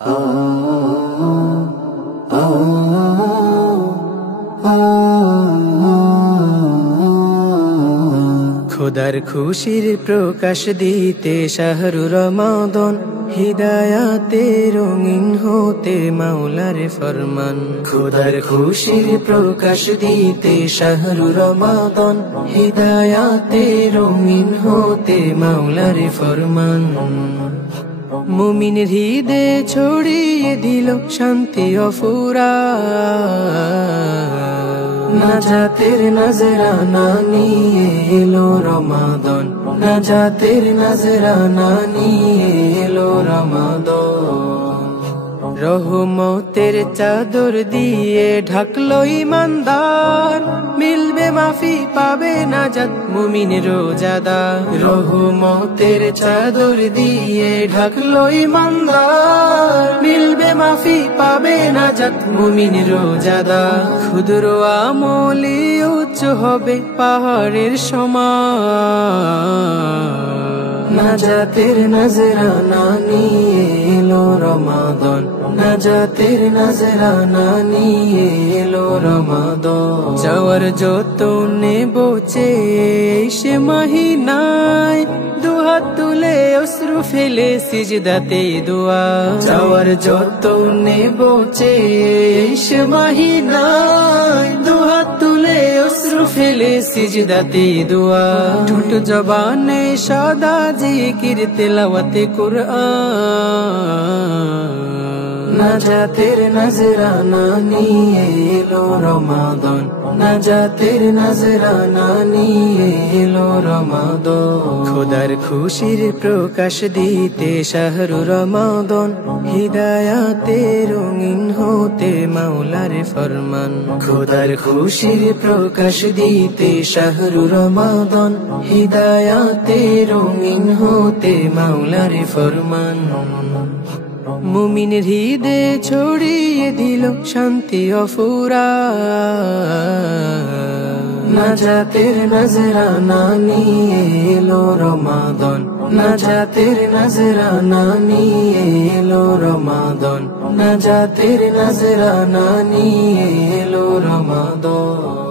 খোদার খুশির প্রকাশ দিতে শাহরু রমাদান, হিদায়াতে রঙিন হতে মাওলার ফরমান। খোদার খুশির প্রকাশ দিতে শাহরু রমাদান, হিদায়াতে রঙিন হতে মাওলার ফরমান। মুমিন হৃদে ছড়িয়ে দিল শান্তি অফুরা, নাজাতের নজরানা নিয়ে এলো রমাদান, নাজাতের নজরানা নিয়ে এলো রমাদান। রহমতের চাদর দিয়ে ঢাকলো ইমানদার, মিলবে মাফি পাবে নাজাত মুমিন রোজাদার। রহমতের চাদর দিয়ে ঢাকলো ইমানদার, মিলবে মাফি পাবে নাজাত মুমিন রোজাদার। ক্ষুদ্র আমলি উচ্চ হবে পাহাড়ের সমান, নাজাতের নজরানা নিয়ে এলো রমাদান, নাজাতের নজরানা নিয়ে এলো রমাদান। যাওয়ার যত নেবো সে মহিনায়, দুহাত তুলে অশ্রু ফেলে সিজদাতে দোয়া। যাওয়ার যত নেবো সে মহিনায়, দুহাত তুলে অশ্রু ফেলে সিজদাতে দোয়া। ঠোঁট জবানে সদা জিকির তেলাওয়াতে কুরআন, নাজাতের নজরানা নিয়ে এলো রমাদান, নাজাতের নজরানা নিয়ে এলো রমাদান। খোদার খুশির প্রকাশ দিতে শাহরু রমাদান, হিদায়াতে রঙিন হতে মাওলার ফরমান। খোদার খুশির প্রকাশ দিতে শাহরু রমাদান, হিদায়াতে রঙিন হতে মাওলার ফরমান। মুমিন হৃদে ছড়িয়ে দিল শান্তি অফুরা, নাজাতের নজরানা নিয়ে এলো রমাদান, নাজাতের নজরানা নিয়ে এলো রমাদান, নাজাতের নজরানা নিয়ে এলো রমাদান।